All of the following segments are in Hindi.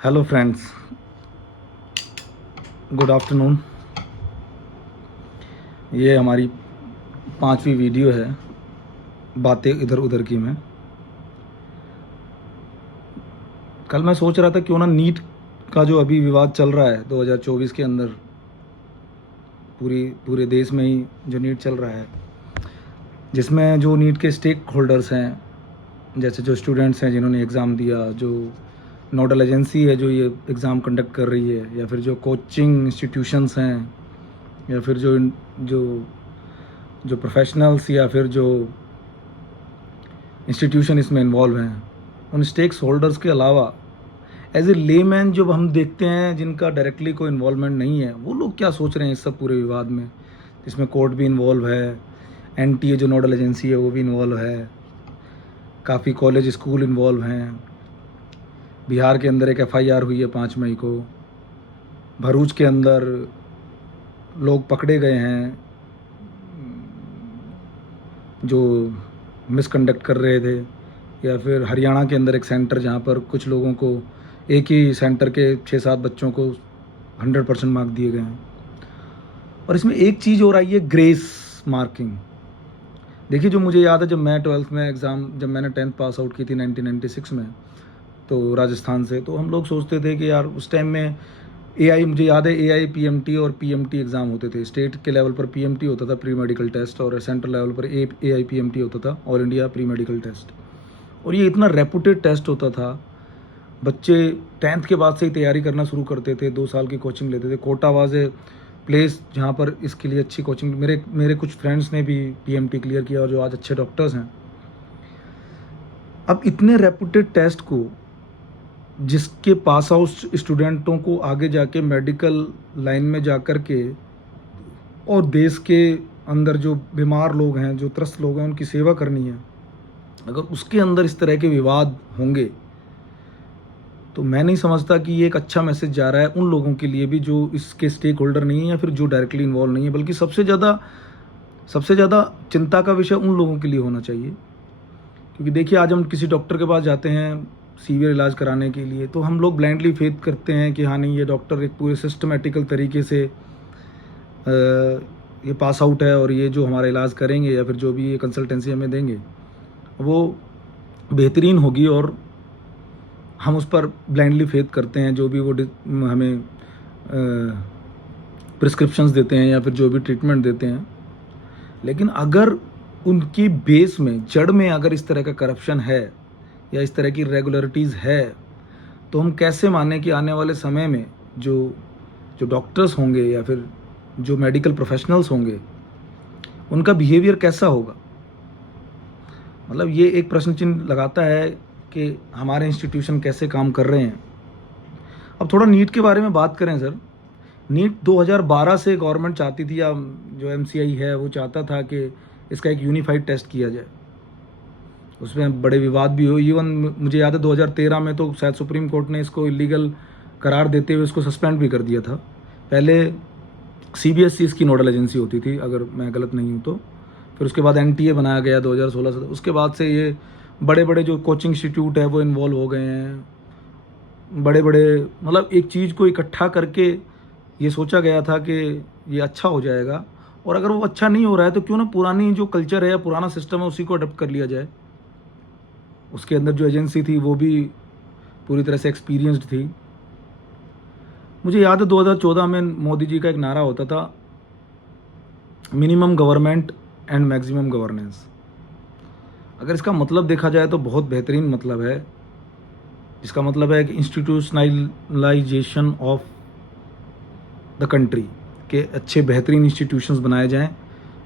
Hello friends, good afternoon. ये हमारी 5वीं वीडियो है बातें इधर उधर की में। कल मैं सोच रहा था क्यों ना नीट का जो अभी विवाद चल रहा है 2024 के अंदर, पूरे देश में ही जो नीट चल रहा है, जिसमें जो नीट के स्टेक होल्डर्स हैं, जैसे जो स्टूडेंट्स हैं जिन्होंने एग्ज़ाम दिया, जो नोडल एजेंसी है जो ये एग्ज़ाम कंडक्ट कर रही है, या फिर जो कोचिंग इंस्टीट्यूशंस हैं, या फिर जो जो प्रोफेशनल्स या फिर जो इंस्टीट्यूशन इसमें इन्वॉल्व हैं, उन स्टेक्स होल्डर्स के अलावा एज ए लेमैन जो हम देखते हैं जिनका डायरेक्टली कोई इन्वॉल्वमेंट नहीं है, वो लोग क्या सोच रहे हैं इस सब पूरे विवाद में। इसमें कोर्ट भी इन्वॉल्व है, एनटीए जो नोडल एजेंसी है वो भी इन्वॉल्व है, काफ़ी कॉलेज स्कूल इन्वॉल्व हैं। बिहार के अंदर एक एफआईआर हुई है 5 मई को। भरूच के अंदर लोग पकड़े गए हैं जो मिसकंडक्ट कर रहे थे। या फिर हरियाणा के अंदर एक सेंटर जहाँ पर कुछ लोगों को, एक ही सेंटर के 6-7 बच्चों को 100% मार्क दिए गए हैं। और इसमें एक चीज़ और आई है, ग्रेस मार्किंग। देखिए, जो मुझे याद है, जब मैं 12th में जब मैंने 10th पास आउट की थी 1996 में, तो राजस्थान से, तो हम लोग सोचते थे कि यार उस टाइम में एआई, मुझे याद है एआई पीएमटी और पीएमटी एग्ज़ाम होते थे। स्टेट के लेवल पर पीएमटी होता था, प्री मेडिकल टेस्ट, और सेंट्रल लेवल पर एआई पीएमटी होता था, all India pre medical test. और ये इतना रेपुटेड टेस्ट होता था, बच्चे 10th के बाद से ही तैयारी करना शुरू करते थे, 2 साल की कोचिंग लेते थे। कोटा वाज ए प्लेस जहाँ पर इसके लिए अच्छी कोचिंग, मेरे कुछ फ्रेंड्स ने भी पीएमटी क्लियर किया और जो आज अच्छे डॉक्टर्स हैं। अब इतने रेपुटेड टेस्ट को, जिसके पास आउट स्टूडेंटों को आगे जाके मेडिकल लाइन में जा कर के और देश के अंदर जो बीमार लोग हैं, जो त्रस्त लोग हैं, उनकी सेवा करनी है, अगर उसके अंदर इस तरह के विवाद होंगे तो मैं नहीं समझता कि ये एक अच्छा मैसेज जा रहा है उन लोगों के लिए भी जो इसके स्टेक होल्डर नहीं है या फिर जो डायरेक्टली इन्वॉल्व नहीं है। बल्कि सबसे ज़्यादा चिंता का विषय उन लोगों के लिए होना चाहिए। क्योंकि देखिए, आज हम किसी डॉक्टर के पास जाते हैं सीवियर इलाज कराने के लिए, तो हम लोग ब्लाइंडली फेथ करते हैं कि हाँ नहीं, ये डॉक्टर एक पूरे सिस्टमेटिकल तरीके से ये पास आउट है और ये जो हमारा इलाज करेंगे या फिर जो भी ये कंसल्टेंसी हमें देंगे वो बेहतरीन होगी, और हम उस पर ब्लाइंडली फेथ करते हैं। जो भी वो हमें प्रिस्क्रिप्शंस देते हैं या फिर जो भी ट्रीटमेंट देते हैं। लेकिन अगर उनकी बेस में, जड़ में अगर इस तरह का करप्शन है या इस तरह की रेगुलरिटीज़ है, तो हम कैसे माने कि आने वाले समय में जो जो डॉक्टर्स होंगे या फिर जो मेडिकल प्रोफेशनल्स होंगे, उनका बिहेवियर कैसा होगा। मतलब ये एक प्रश्न चिन्ह लगाता है कि हमारे इंस्टीट्यूशन कैसे काम कर रहे हैं। अब थोड़ा नीट के बारे में बात करें सर। नीट 2012 से गवर्नमेंट चाहती थी, या जो एमसीआई है वो चाहता था कि इसका एक यूनिफाइड टेस्ट किया जाए। उसमें बड़े विवाद भी हुए। इवन मुझे याद है 2013 में तो शायद सुप्रीम कोर्ट ने इसको इलीगल करार देते हुए इसको सस्पेंड भी कर दिया था। पहले सीबीएसई इसकी नोडल एजेंसी होती थी, अगर मैं गलत नहीं हूँ तो। फिर उसके बाद एनटीए बनाया गया 2016 से। उसके बाद से ये बड़े बड़े जो कोचिंग इंस्टीट्यूट है वो इन्वॉल्व हो गए हैं। बड़े बड़े, मतलब एक चीज़ को इकट्ठा करके ये सोचा गया था कि ये अच्छा हो जाएगा, और अगर वो अच्छा नहीं हो रहा है तो क्यों ना पुरानी जो कल्चर है या पुराना सिस्टम है उसी को अडॉप्ट कर लिया जाए। उसके अंदर जो एजेंसी थी वो भी पूरी तरह से एक्सपीरियंस्ड थी। मुझे याद है 2014 में मोदी जी का एक नारा होता था, minimum government and maximum governance. अगर इसका मतलब देखा जाए तो बहुत बेहतरीन मतलब है। इसका मतलब है कि इंस्टीट्यूशनलाइजेशन ऑफ द कंट्री, के अच्छे बेहतरीन इंस्टीट्यूशंस बनाए जाएं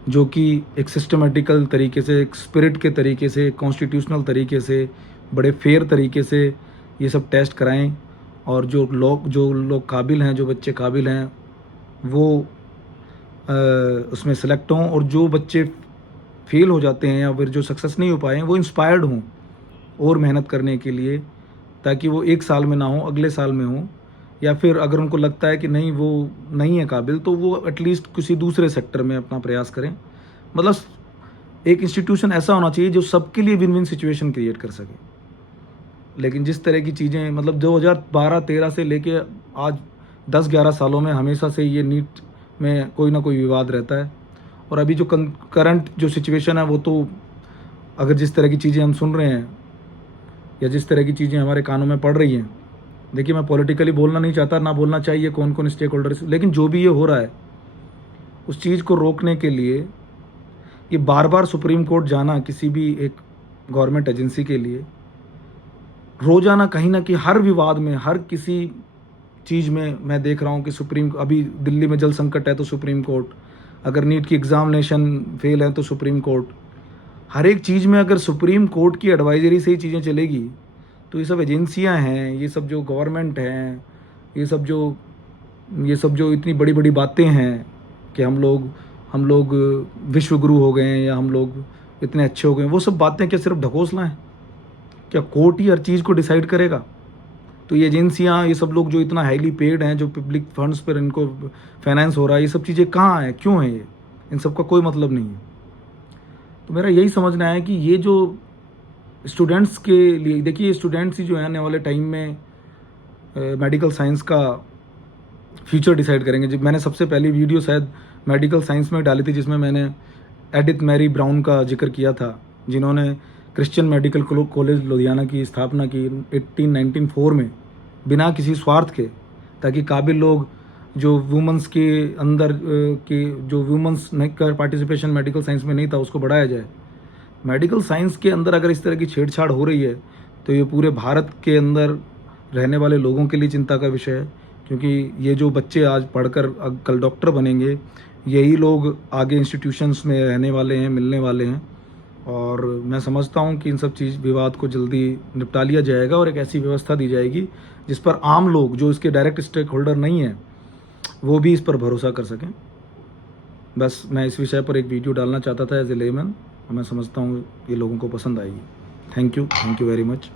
जो कि एक सिस्टमेटिकल तरीके से, एक स्पिरिट के तरीके से, कॉन्स्टिट्यूशनल तरीके से, बड़े फेयर तरीके से ये सब टेस्ट कराएं। और जो लोग काबिल हैं, जो बच्चे काबिल हैं, वो उसमें सेलेक्ट हों, और जो बच्चे फेल हो जाते हैं या फिर जो सक्सेस नहीं हो पाए वो इंस्पायर्ड हों और मेहनत करने के लिए, ताकि वो 1 साल में ना हो, अगले साल में हो। या फिर अगर उनको लगता है कि नहीं, वो नहीं है काबिल, तो वो एटलीस्ट किसी दूसरे सेक्टर में अपना प्रयास करें। मतलब एक इंस्टीट्यूशन ऐसा होना चाहिए जो सबके लिए विन विन सिचुएशन क्रिएट कर सके। लेकिन जिस तरह की चीज़ें मतलब 2012-13 से लेके आज 10-11 सालों में हमेशा से ये नीट में कोई ना कोई विवाद रहता है। और अभी जो करंट जो सिचुएशन है वो तो अगर जिस तरह की चीज़ें हम सुन रहे हैं या जिस तरह की चीज़ें हमारे कानों में पड़ रही हैं, देखिए मैं पॉलिटिकली बोलना नहीं चाहता, ना बोलना चाहिए कौन कौन स्टेक होल्डर्स, लेकिन जो भी ये हो रहा है उस चीज़ को रोकने के लिए ये बार बार सुप्रीम कोर्ट जाना किसी भी एक गवर्नमेंट एजेंसी के लिए, रोज़ाना कहीं ना कहीं हर विवाद में हर किसी चीज़ में मैं देख रहा हूँ कि अभी दिल्ली में जल संकट है तो सुप्रीम कोर्ट, अगर नीट की एग्ज़ामिनेशन फेल है तो सुप्रीम कोर्ट, हर एक चीज़ में अगर सुप्रीम कोर्ट की एडवाइजरी से ही चीज़ें चलेगी तो ये सब एजेंसियां हैं, ये सब जो गवर्नमेंट हैं, ये सब जो इतनी बड़ी बड़ी बातें हैं कि हम लोग विश्व गुरु हो गए हैं या हम लोग इतने अच्छे हो गए हैं, वो सब बातें क्या सिर्फ ढकोसला है? क्या कोर्ट ही हर चीज़ को डिसाइड करेगा? तो ये एजेंसियां, ये सब लोग जो इतना हाईली पेड हैं, जो पब्लिक फंड्स पर इनको फाइनेंस हो रहा है, ये सब चीज़ें कहाँ हैं, क्यों हैं ये? इन सब का कोई मतलब नहीं है। तो मेरा यही समझना है कि ये जो स्टूडेंट्स के लिए, देखिए स्टूडेंट्स ही जो है आने वाले टाइम में मेडिकल साइंस का फ्यूचर डिसाइड करेंगे। जब मैंने सबसे पहली वीडियो शायद मेडिकल साइंस में डाली थी जिसमें मैंने एडिथ मैरी ब्राउन का जिक्र किया था, जिन्होंने क्रिश्चियन मेडिकल कॉलेज लुधियाना की स्थापना की 1894 में बिना किसी स्वार्थ के, ताकि काबिल लोग जो वुमेंस के अंदर के जो वुमेंस का पार्टिसिपेशन मेडिकल साइंस में नहीं था उसको बढ़ाया जाए। मेडिकल साइंस के अंदर अगर इस तरह की छेड़छाड़ हो रही है तो ये पूरे भारत के अंदर रहने वाले लोगों के लिए चिंता का विषय है, क्योंकि ये जो बच्चे आज पढ़कर कल डॉक्टर बनेंगे, यही लोग आगे इंस्टीट्यूशंस में रहने वाले हैं, मिलने वाले हैं। और मैं समझता हूँ कि इन सब विवाद को जल्दी निपटा लिया जाएगा और एक ऐसी व्यवस्था दी जाएगी जिस पर आम लोग जो इसके डायरेक्ट स्टेक होल्डर नहीं हैं वो भी इस पर भरोसा कर सकें। बस मैं इस विषय पर एक वीडियो डालना चाहता था एज ए लेमैन, मैं समझता हूँ ये लोगों को पसंद आएगी। Thank you very much.